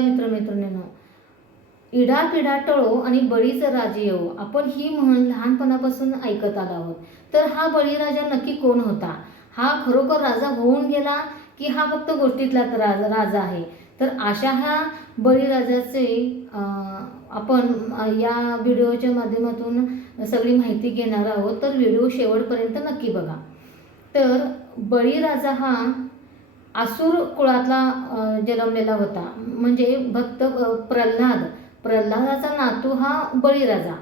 मित्र मित्रमैत्रिणींनो. इडा पिढा टळो आणि बळीचं राजे येऊ आपण ही म्हण लहानपणापासून ऐकत आलो आहोत. तर हा बळीराजा नक्की कोण होता? हा खरोखर राजा होऊन गेला की हा फक्त गोष्टीतला राजा राजा आहे? तर अशा ह्या बळीराजाचे आपण या व्हिडिओच्या माध्यमातून सगळी माहिती घेणार आहोत. तर व्हिडिओ शेवटपर्यंत नक्की बघा. तर बळीराजा हा आसूर कुळातला जन्मलेला होता. म्हणजे भक्त प्रल्हाद. प्रल्हादाचा नातू हा बळीराजा.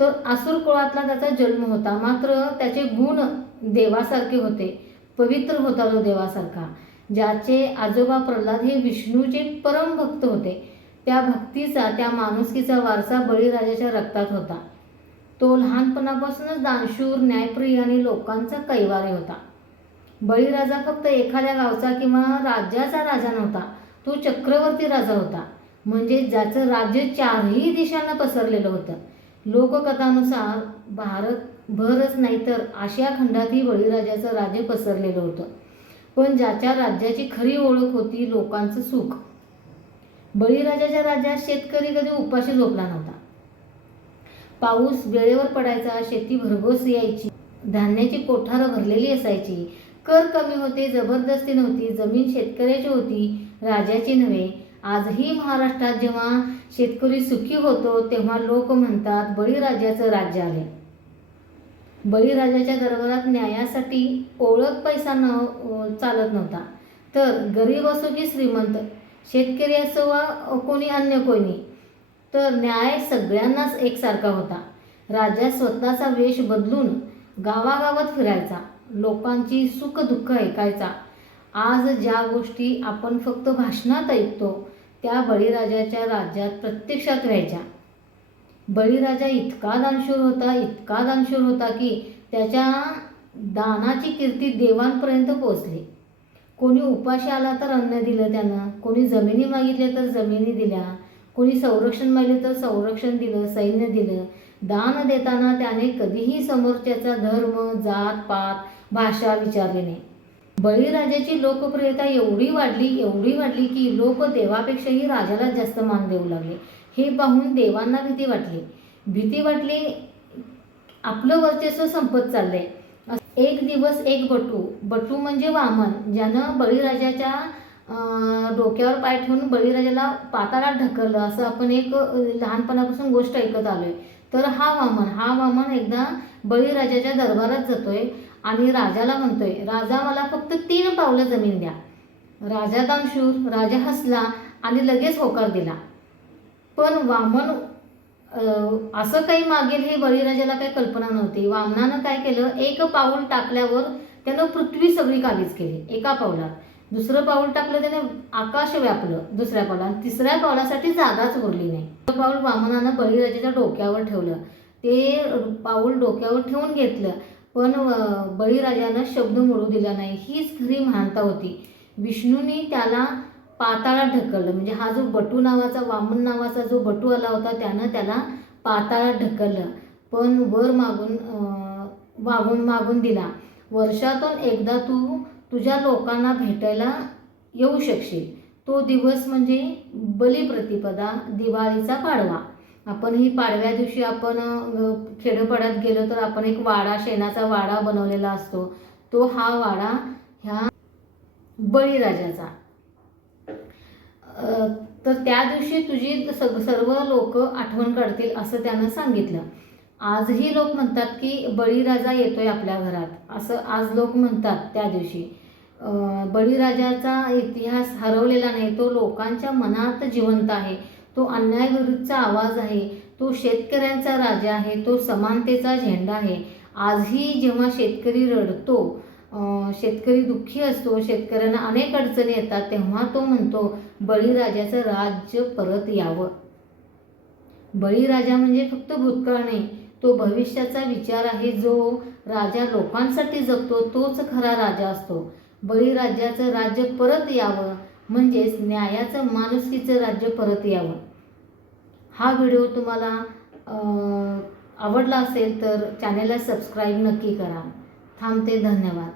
तर आसूर कुळातला त्याचा जन्म होता. मात्र त्याचे गुण देवासारखे होते. पवित्र होता तो देवासारखा. ज्याचे आजोबा प्रल्हाद हे विष्णूचे परम भक्त होते. त्या भक्तीचा त्या माणुसकीचा वारसा बळीराजाच्या रक्तात होता. तो लहानपणापासूनच दानशूर न्यायप्रिय आणि लोकांचा कैवारी होता. बळीराजा फक्त एखाद्या गावचा किंवा राज्याचा राजा नव्हता तो चक्रवर्ती राजा होता. म्हणजे ज्याचं राज्य चारही दिशांना पसरलेलं होतं. लोककथानुसार भारतभरच नाही तर आशिया खंडातही बळीराजाचं राज्य पसरलेलं होतं. पण ज्याच्या राज्याची खरी ओळख होती लोकांचं सुख. बळीराजाच्या राज्यात शेतकरी कधी उपाशी झोपला नव्हता. पाऊस वेळेवर पडायचा शेती भरघोस यायची धान्याची कोठारं भरलेली असायची कर कमी होते जबरदस्ती नव्हती जमीन शेतकऱ्याची होती राजाची नव्हे. आजही महाराष्ट्रात जेव्हा शेतकरी सुखी होतो तेव्हा लोक म्हणतात बळीराजाचं राज्य आले बळीराजाच्या दरबारात न्यायासाठी ओळख पैसा न चालत नव्हता. तर गरीब असो की श्रीमंत शेतकरी असो वा कोणी अन्य कोणी तर न्याय सगळ्यांनाच एकसारखा होता. राजा स्वतःचा वेश बदलून गावागावात फिरायचा. लोकांची सुख दुःख ऐकायचा. आज ज्या गोष्टी आपण फक्त भाषणात ऐकतो त्या बळीराजाच्या राज्यात प्रत्यक्षात व्हायच्या बळीराजा इतका दानशूर होता इतका दानशूर होता की त्याच्या दानाची कीर्ती देवांपर्यंत पोहोचली. कोणी उपाशी आला तर अन्न दिलं त्यानं कोणी जमिनी मागितल्या तर जमिनी दिल्या कोणी संरक्षण मागले तर संरक्षण दिलं सैन्य दिलं दान देताना त्याने कधीही समोरच्याचा धर्म जात पात भाषा विचारली नाही. बळीराजाची लोकप्रियता एवढी वाढली एवढी वाढली की लोक देवापेक्षाही राजाला जास्त मान देऊ लागले. हे पाहून देवांना भीती वाटली. भीती वाटली आपलं वर्चस्व संपत चाललंय. एक दिवस एक बटू. बटू म्हणजे वामन ज्यानं बळीराजाच्या अं, डोक्यावर पाय ठेवून बळीराजाला पाताळात ढकललं. असं आपण एक लहानपणापासून गोष्ट ऐकत आलोय. तर हा वामन हा वामन एकदा बळीराजाच्या दरबारात जातोय. आणि राजाला म्हणतोय राजा मला फक्त तीन पावलं जमीन द्या. राजा दानशूर राजा हसला आणि लगेच होकार दिला. पण वामन असं काही मागेल हे बळीराजाला काही कल्पना नव्हती. वामनानं काय केलं? एक पाऊल टाकल्यावर त्यानं पृथ्वी सगळी काबीज केली एका पावलात. दुसरं पाऊल टाकलं त्याने आकाश व्यापलं दुसऱ्या पावला. तिसऱ्या पावलासाठी जागाच उरली नाही. दुसरं पाऊल वामनानं बळीराजाच्या डोक्यावर ठेवलं. ते पाऊल डोक्यावर ठेवून घेतलं. पण बळीराजानं शब्द मोडू दिला नाही. हीच खरी महानता होती. विष्णूंनी त्याला पाताळात ढकललं. म्हणजे हा जो बटू नावाचा वामन नावाचा जो बटू आला होता त्यानं त्याला पाताळात ढकललं. पण वर मागून वागून मागून दिला. वर्षातून एकदा तू तुझ्या लोकांना भेटायला येऊ शकशील. तो दिवस म्हणजे बलिप्रतिपदा दिवाळीचा पाडवा. आपण ही पाडव्या दिवशी आपण खेडोपाड्यात गेलो तर आपण एक वाडा शेणाचा वाडा बनवलेला असतो. तो हा वाडा ह्या बळीराजाचा. तर त्या दिवशी तुझी सग सर्व लोक आठवण काढतील असं त्यानं सांगितलं. आजही लोक म्हणतात की बळीराजा येतोय आपल्या घरात. असं आज लोक म्हणतात त्या दिवशी. बळीराजाचा इतिहास हरवलेला नाही तो लोकांच्या मनात जिवंत आहे. तो अन्यायविरुद्धचा आवाज आहे. तो शेतकऱ्यांचा राजा आहे. तो समानतेचा झेंडा आहे. आजही जेव्हा शेतकरी रडतो शेतकरी दुःखी असतो शेतकऱ्यांना अनेक अडचणी येतात तेव्हा तो म्हणतो बळीराजाचं राज्य परत यावं. बळीराजा म्हणजे फक्त भूतकाळ नाही तो भविष्याचा विचार आहे जो राजा लोकांसाठी जगतो तोच खरा राजा असतो. बळीराज्याचं राज्य परत यावं म्हणजेच न्यायाचं माणुसकीचं राज्य परत यावं. हा व्हिडिओ तुम्हाला आवडला असेल तर चॅनेलला सबस्क्राईब नक्की करा. थांबते धन्यवाद.